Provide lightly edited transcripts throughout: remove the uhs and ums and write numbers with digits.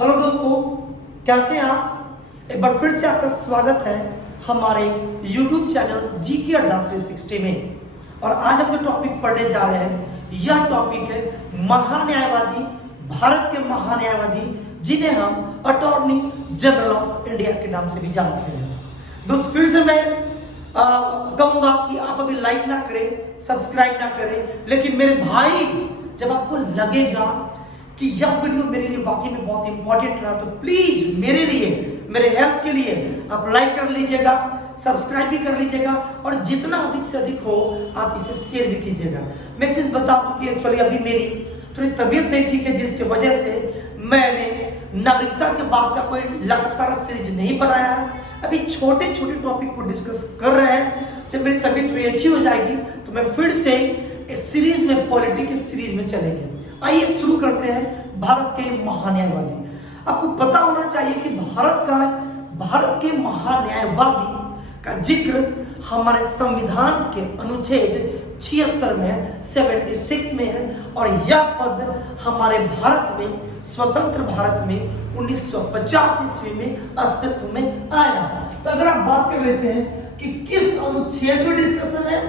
Hello दोस्तों, कैसे हैं आप। एक बार फिर से आपका स्वागत है हमारे YouTube चैनल GK अड्डा 360 में। और आज हम जो टॉपिक पढ़ने जा रहे हैं, यह टॉपिक है महान्यायवादी, भारत के महान्यायवादी जिन्हें हम अटॉर्नी जनरल ऑफ इंडिया के नाम से भी जानते हैं। दोस्तों, फिर से मैं कहूंगा कि आप अभी लाइक ना करें, सब्सक्राइब ना करें, लेकिन मेरे भाई जब आपको लगेगा कि यह वीडियो मेरे लिए वाकई में बहुत इंपॉर्टेंट रहा, तो प्लीज मेरे लिए, मेरे हेल्प के लिए आप लाइक कर लीजिएगा, सब्सक्राइब भी कर लीजिएगा और जितना अधिक से अधिक हो आप इसे शेयर भी कीजिएगा। मैं एक चीज बता दूं कि एक्चुअली अभी मेरी थोड़ी तबीयत नहीं ठीक है, जिसकी वजह से मैंने नागरिकता के बाद का कोई लगातार सीरीज नहीं बनाया है। अभी छोटे छोटे टॉपिक को डिस्कस कर रहे हैं। जब मेरी तबीयत थोड़ी अच्छी हो जाएगी तो मैं फिर से इस सीरीज में, पॉलिटिक्स सीरीज में चलेंगे। आइए शुरू करते हैं भारत के महान्यायवादी। आपको पता होना चाहिए कि भारत के महान्यायवादी का जिक्र हमारे संविधान के अनुच्छेद 76 में 76 में है और यह पद हमारे भारत में, स्वतंत्र भारत में 1950 ईस्वी में अस्तित्व में आया। तो अगर आप बात कर लेते हैं कि किस अनुच्छेद में डिस्कशन है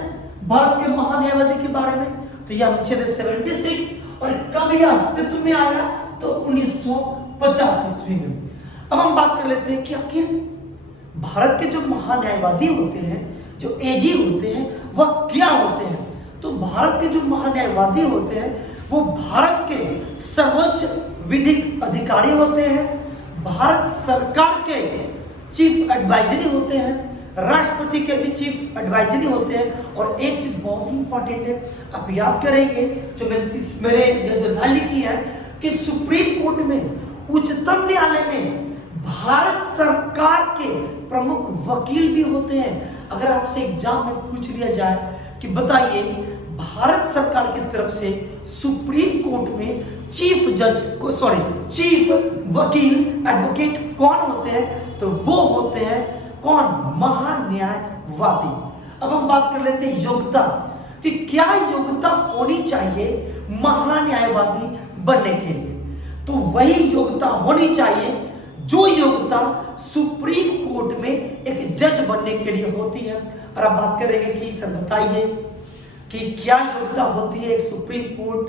भारत के महान्यायवादी के बारे में, तो यह अनुच्छेद 76 और कब यह अस्तित्व में आया, तो 1950 ईस्वी में। अब हम बात कर लेते हैं कि आखिर भारत के जो महान्यायवादी होते हैं, जो एजी होते हैं, वह क्या होते हैं। तो भारत के जो महान्यायवादी होते हैं वो भारत के सर्वोच्च विधिक अधिकारी होते हैं, भारत सरकार के चीफ एडवाइजरी होते हैं, राष्ट्रपति के भी चीफ एडवाइजरी होते हैं। और एक चीज बहुत ही इंपॉर्टेंट है, आप याद करेंगे जो मैंने जो लिखी है कि सुप्रीम कोर्ट में, उच्चतम न्यायालय में भारत सरकार के प्रमुख वकील भी होते हैं। अगर आपसे एग्जाम में पूछ लिया जाए कि बताइए भारत सरकार की तरफ से सुप्रीम कोर्ट में चीफ वकील, एडवोकेट कौन होते हैं, तो वो होते हैं कौन, महान्यायवादी। अब हम बात कर लेते हैं योग्यता कि क्या योग्यता होनी चाहिए महान्यायवादी बनने के लिए। तो वही योग्यता होनी चाहिए जो योग्यता सुप्रीम कोर्ट में एक जज बनने के लिए होती है। और अब बात करेंगे कि सर बताइए कि क्या योग्यता होती है एक सुप्रीम कोर्ट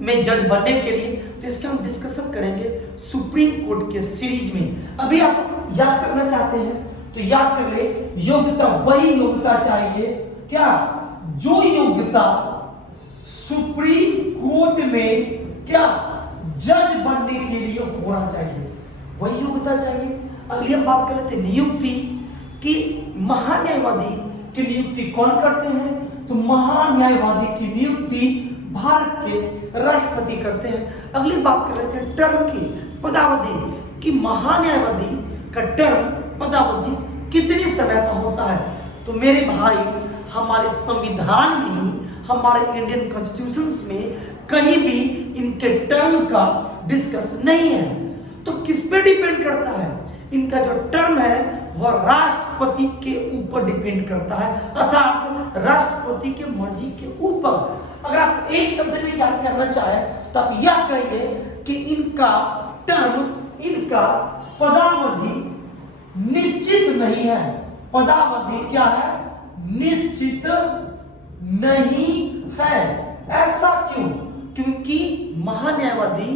में जज बनने के लिए, तो इसका हम डिस्कशन करेंगे सुप्रीम कोर्ट के सीरीज में। अभी आप याद करना चाहते हैं तो याद कर ले, योग्यता वही योग्यता चाहिए क्या, जो योग्यता सुप्रीम कोर्ट में क्या जज बनने के लिए होना चाहिए, वही योग्यता चाहिए। अगली हम बात कर लेते हैं नियुक्ति कि महान्यायवादी की नियुक्ति कौन करते हैं, तो महान्यायवादी की नियुक्ति भारत के राष्ट्रपति करते हैं। अगली बात कर लेते हैं टर्म की, पदावधि कि महान्यायवादी का टर्म, पदावधि कितने समय का होता है। तो मेरे भाई हमारे संविधान में, हमारे इंडियन कॉन्स्टिट्यूशंस में कहीं भी इनके टर्म का डिस्कस नहीं है। तो किस पे डिपेंड करता है, इनका जो टर्म है वह राष्ट्रपति के ऊपर डिपेंड करता है, अर्थात राष्ट्रपति के मर्जी के ऊपर। अगर आप एक शब्द में याद करना चाहें तो आप यह कहिए कि इनका टर्म, इनका पदावधि निश्चित नहीं है। पदावधि क्या है, निश्चित नहीं है। ऐसा क्यों, क्योंकि महान्यायवादी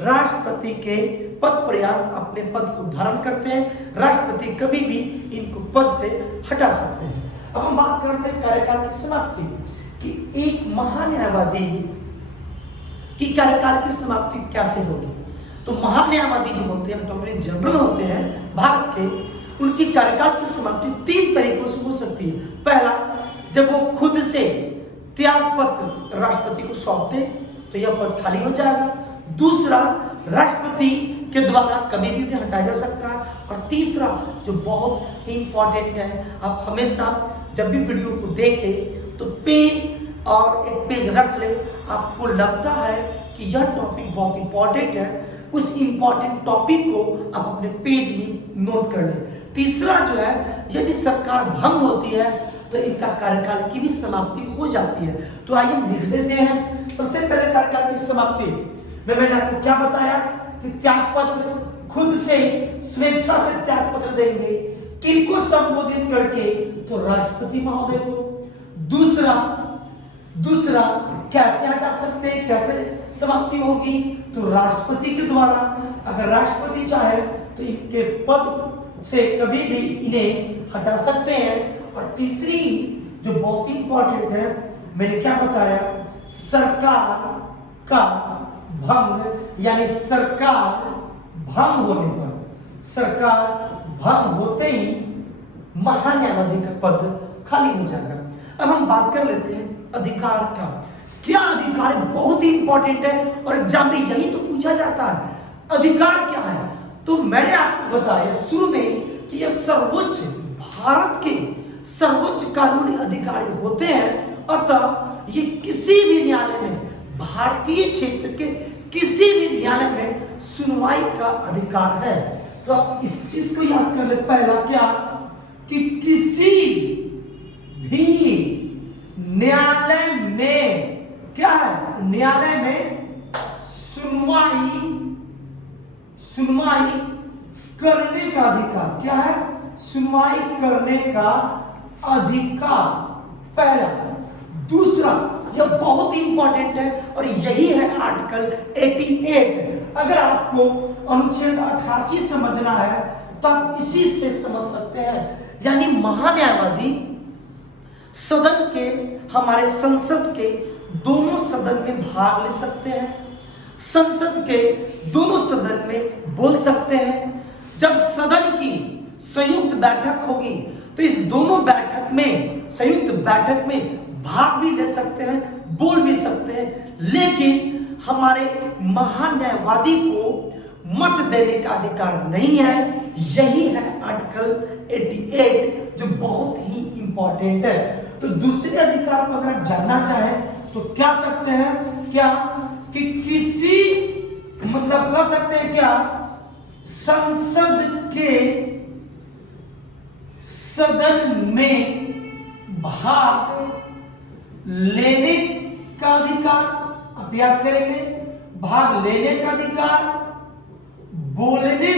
राष्ट्रपति के पद पर्यंत अपने पद को धारण करते हैं, राष्ट्रपति कभी भी इनको पद से हटा सकते हैं। अब हम बात करते हैं कार्यकाल की समाप्ति कि एक महान्यायवादी की कार्यकाल की समाप्ति कैसे होगी। तो महान्यायवादी जो होते हैं, अटॉर्नी जनरल होते हैं भारत के, उनकी कार्यकाल की समाप्ति 3 तरीकों से हो सकती है। पहला, जब वो खुद से त्याग पत्र राष्ट्रपति को सौंप दे तो यह पद खाली हो जाएगा। दूसरा, राष्ट्रपति के द्वारा कभी भी उन्हें हटाया जा सकता है। और तीसरा जो बहुत ही इंपॉर्टेंट है, आप हमेशा जब भी वीडियो को देखें तो पेन और एक पेज रख ले। आपको लगता है कि यह टॉपिक बहुत इंपॉर्टेंट है, उस इंपॉर्टेंट टॉपिक को आप अपने पेज में नोट कर लें। तीसरा जो है, यदि सरकार भंग होती है तो इनका कार्यकाल की भी समाप्ति हो जाती है। तो आइए लिख लेते हैं। सबसे पहले कार्यकाल की समाप्ति मैंने आपको क्या बताया कि त्याग पत्र खुद से स्वेच्छा से त्याग पत्र देंगे। किनको संबोधित करके? तो राष्ट्रपति महोदय को। दूसरा कैसे हटा सकते हैं, कैसे समाप्ति होगी? तो राष्ट्रपति के द्वारा। अगर राष्ट्रपति चाहे तो इनके पद से कभी भी इन्हें हटा सकते हैं। और तीसरी जो बहुत ही इंपॉर्टेंट है, मैंने क्या बताया, सरकार का भंग, यानी सरकार भंग होने पर, सरकार भंग होते ही महान्यायवादी का पद खाली हो जाएगा। अब हम बात कर लेते हैं अधिकार का। क्या अधिकार है? बहुत ही इंपॉर्टेंट है और एग्जाम में यही तो पूछा जाता है, अधिकार क्या है? तो मैंने आपको बताया शुरू में कि यह सर्वोच्च, भारत के सर्वोच्च कानूनी अधिकारी होते हैं। अतः ये किसी भी न्यायालय में, भारतीय क्षेत्र के किसी भी न्यायालय में सुनवाई का अधिकार है। तो आप इस चीज को याद कर ले। पहला क्या कि किसी भी न्यायालय में क्या है? न्यायालय में सुनवाई करने का अधिकार। क्या है? सुनवाई करने का अधिकार, पहला। दूसरा, यह बहुत ही इंपॉर्टेंट है और यही है आर्टिकल 88। अगर आपको अनुच्छेद 88 समझना है तो आप इसी से समझ सकते हैं। यानी महान्यायवादी सदन के, हमारे संसद के दोनों सदन में भाग ले सकते हैं, संसद के दोनों सदन में बोल सकते हैं। जब सदन की संयुक्त बैठक होगी तो इस दोनों बैठक में, संयुक्त बैठक में भाग भी ले सकते हैं, बोल भी सकते हैं। लेकिन हमारे महान्यायवादी को मत देने का अधिकार नहीं है। यही है आर्टिकल 88 जो बहुत ही इंपॉर्टेंट है। तो दूसरे अधिकार को अगर आप जानना चाहें तो क्या सकते हैं? क्या कि किसी, मतलब कह सकते हैं क्या, संसद के सदन में भाग लेने का अधिकार, आप याद करेंगे, भाग लेने का अधिकार, बोलने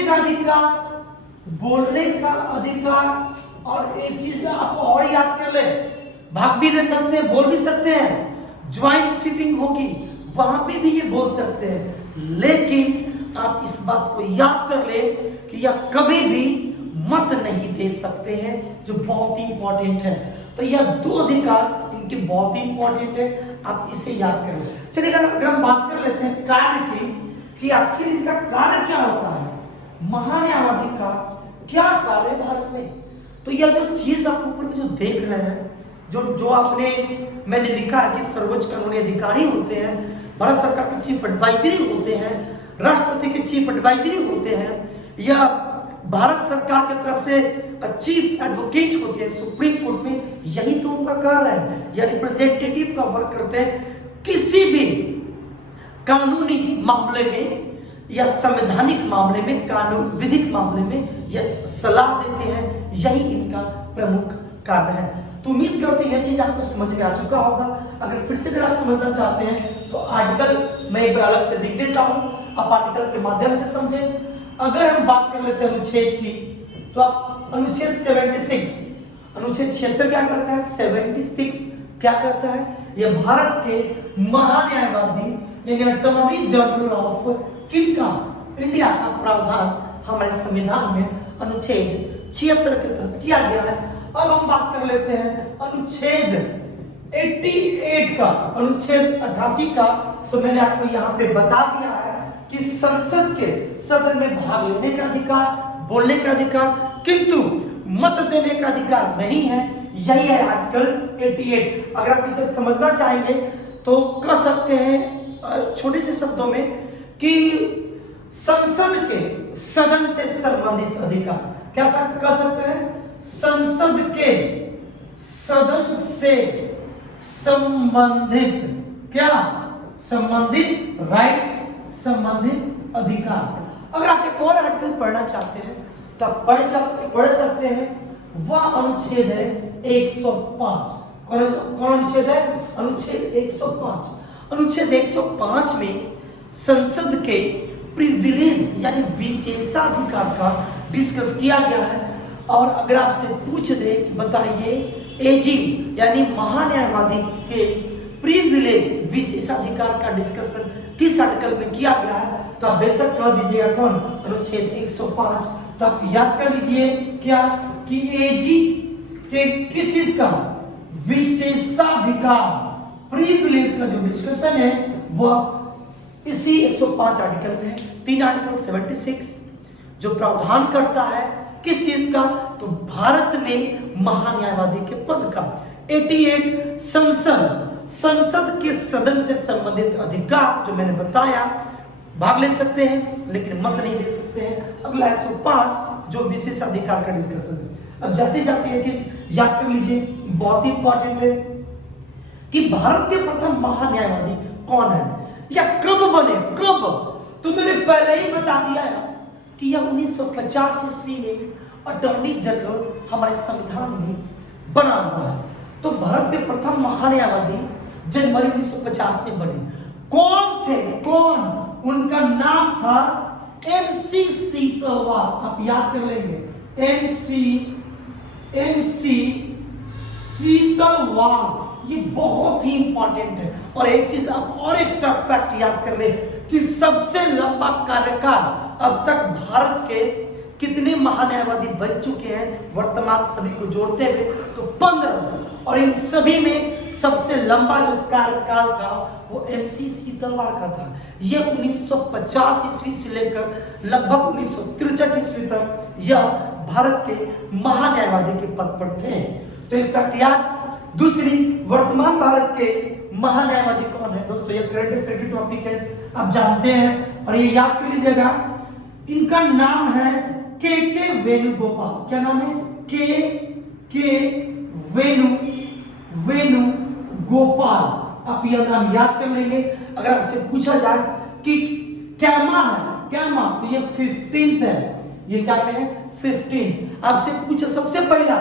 का अधिकार। और एक चीज आप और याद कर ले, भाग भी ले सकते हैं, बोल भी सकते हैं। ज्वाइंट सिटिंग होगी वहां पे भी ये बोल सकते हैं। लेकिन आप इस बात को याद कर ले कि यह कभी भी मत नहीं दे सकते हैं, जो बहुत ही इंपॉर्टेंट है। तो यह दो अधिकार इनके बहुत ही इंपॉर्टेंट है, आप इसे याद करें। चलिए अगर हम बात कर लेते हैं कार्य की, कि आखिर इनका कार्य क्या होता है, महान्यायवादी का क्या कार्य है भारत में। तो यह जो चीज आप ऊपर में जो देख रहे हैं, जो आपने, मैंने लिखा है कि सर्वोच्च कानूनी अधिकारी होते हैं, भारत सरकार के चीफ एडवाइजरी होते हैं, राष्ट्रपति के चीफ एडवाइजरी होते हैं, या भारत सरकार की तरफ से चीफ एडवोकेट होते हैं सुप्रीम कोर्ट में। यही तो उनका कार्य है, या रिप्रेजेंटेटिव का वर्क करते हैं। किसी भी कानूनी मामले में या संवैधानिक मामले में, कानून विधिक मामले में यह सलाह देते हैं। यही इनका प्रमुख कार्य है। तो उम्मीद करते हैं यह चीज आपको समझ में आ चुका होगा। अगर फिर से अगर आप समझना चाहते हैं तो आर्टिकल मैं एक बार अलग से लिख देता हूं, आप आर्टिकल के माध्यम से समझें। अगर हम बात कर लेते हैं अनुच्छेद की, तो आप अनुच्छेद 76, अनुच्छेद 76 क्या करता है, 76 क्या करता है, यह भारत के महान्यायवादी यानी अटॉर्नी जनरल ऑफ किनका, इंडिया का प्रावधान हमारे संविधान में अनुच्छेद 76 के तहत किया गया है। अब हम बात कर लेते हैं अनुच्छेद 88 का, अनुच्छेद 88 का। तो मैंने आपको यहाँ पे बता दिया है कि संसद के सदन में भाग लेने का अधिकार, बोलने का अधिकार, किंतु मत देने का अधिकार नहीं है। यही है आर्टिकल 88। अगर आप इसे समझना चाहेंगे तो कह सकते हैं छोटे से शब्दों में कि संसद के सदन से संबंधित अधिकार, क्या कह सकते हैं, संसद के सदन से संबंधित, क्या संबंधित राइट्स, संबंधित अधिकार। अगर आप एक और आर्टिकल पढ़ना चाहते हैं तो आप पढ़ सकते हैं। वह अनुच्छेद है 105। कौन अनुच्छेद है, अनुच्छेद 105। अनुच्छेद 105 में संसद के प्रिविलेज यानी विशेषाधिकार का डिस्कस किया गया है। और अगर आपसे पूछ दे कि बताइए एजी यानी महान्यायवादी के प्रिविलेज विशेषाधिकार का डिस्कशन किस आर्टिकल में किया गया है, तो आप बेशक कह दीजिएगा कौन, अनुच्छेद 105। तो आप याद कर लीजिए क्या कि एजी के किस चीज का विशेषाधिकार प्रिविलेज का जो डिस्कशन है वह इसी 105 आर्टिकल में 3 आर्टिकल 76 जो प्रावधान करता है किस चीज का, तो भारत में महान्यायवादी के पद का। 88 संसद के सदन से संबंधित अधिकार जो मैंने बताया, भाग ले सकते हैं लेकिन मत नहीं दे सकते हैं। अगला 105 जो विशेष अधिकार का डिस्कशन है। अब जाते जाते ये चीज याद कर लीजिए, बहुत इंपॉर्टेंट है कि भारत के प्रथम महान्यायवादी कौन है या कब बने। कब, तो मैंने पहले ही बता दिया है कि यह 1950 ईस्वी में अटॉर्नी जनरल हमारे संविधान में बना हुआ है। तो भारत के प्रथम महान्यायवादी जनवरी 1950 में बने। कौन थे, कौन, उनका नाम था MC सीतलवार। आप याद कर लेंगे MC सीतलवार, ये बहुत ही इंपॉर्टेंट है। और एक चीज आप और एक्स्ट्रा फैक्ट याद कर ले कि सबसे लंबा कार्यकाल अब तक भारत के कितने महान्यायवादी बन चुके हैं वर्तमान सभी को जोड़ते हुए, तो 15। और इन सभी में सबसे लंबा जो कार्यकाल था वो MC सीतलवार का था। यह 1950 ईस्वी से लेकर लगभग 1963 ईस्वी तक यह भारत के महान्यायवादी के पद पर थे। तो इनफैक्ट याद, दूसरी वर्तमान भारत के महान्यायवादी कौन है दोस्तों, यह करंट अफेयर की टॉपिक है, आप जानते हैं। और ये याद कर लीजिएगा, इनका नाम है के वेणुगोपाल। क्या नाम है, के वेणुगोपाल। आप यह नाम याद कर लेंगे। अगर आपसे पूछा जाए कि कैमा है, कैमा, तो ये 15th है, ये क्या है 15। आपसे पूछा सबसे पहला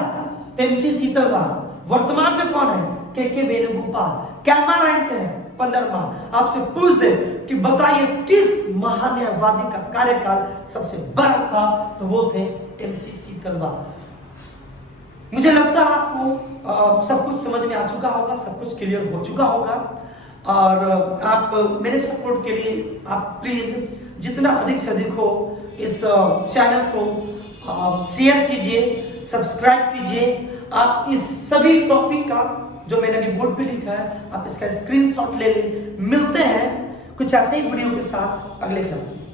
MC सीतलवार, वर्तमान में कौन है के वेणुगोपाल, कैमा रैंक है 15वां। आपसे पूछ दे कि बताइए किस महान्यायवादी का कार्यकाल सबसे बड़ा था, तो वो थे MC सीतलवार। मुझे लगता है आपको सब कुछ समझ में आ चुका होगा, सब कुछ क्लियर हो चुका होगा। और आप मेरे सपोर्ट के लिए आप प्लीज जितना अधिक से अधिक हो इस चैनल को शेयर कीजिए, सब्सक्राइब कीजिए। आप इस सभी टॉपिक का जो मैंने अभी बोर्ड पे लिखा है, आप इसका स्क्रीनशॉट ले लें। मिलते हैं कुछ ऐसे ही वीडियो के साथ अगले क्लास में।